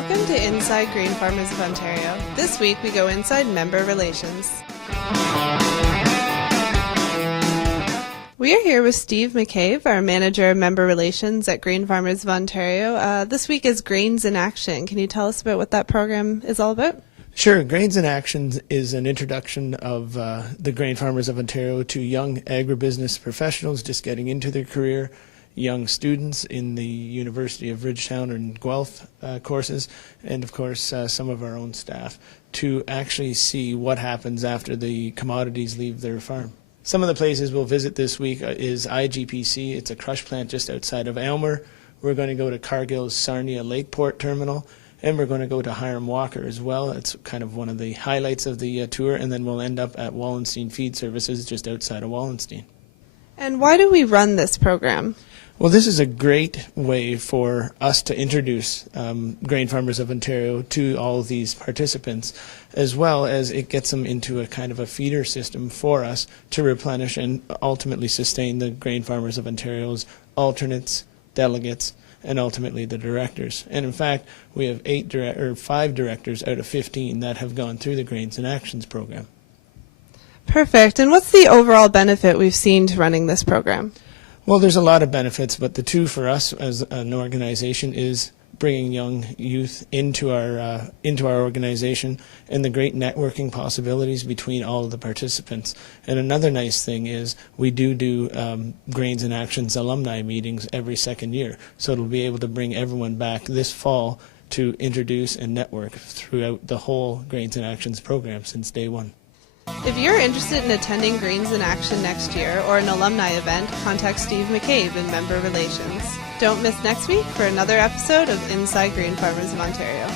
Welcome to Inside Grain Farmers of Ontario. This week we go inside member relations. We are here with Steve McCabe, our Manager of Member Relations at Grain Farmers of Ontario. This week is Grains in Action. Can you tell us about what that program is all about? Sure. Grains in Action is an introduction of the Grain Farmers of Ontario to young agribusiness professionals just getting into their career, young students in the University of Ridgetown and Guelph courses, and of course some of our own staff to actually see what happens after the commodities leave their farm. Some of the places we'll visit this week is IGPC. It's a crush plant just outside of Aylmer. We're going to go to Cargill's Sarnia Lakeport Terminal, and we're going to go to Hiram Walker as well. It's kind of one of the highlights of the tour, and then we'll end up at Wallenstein Feed Services just outside of Wallenstein. And why do we run this program? Well, this is a great way for us to introduce Grain Farmers of Ontario to all of these participants, as well as it gets them into a kind of a feeder system for us to replenish and ultimately sustain the Grain Farmers of Ontario's alternates, delegates, and ultimately the directors. And in fact, we have 5 directors out of 15 that have gone through the Grains in Actions program. Perfect. And what's the overall benefit we've seen to running this program? Well, there's a lot of benefits, but the two for us as an organization is bringing young youth into our organization and the great networking possibilities between all of the participants. And another nice thing is we do Grains in Actions alumni meetings every second year, so it'll be able to bring everyone back this fall to introduce and network throughout the whole Grains in Actions program since day one. If you're interested in attending Grains in Action next year or an alumni event, contact Steve McCabe in Member Relations. Don't miss next week for another episode of Inside Grain Farmers of Ontario.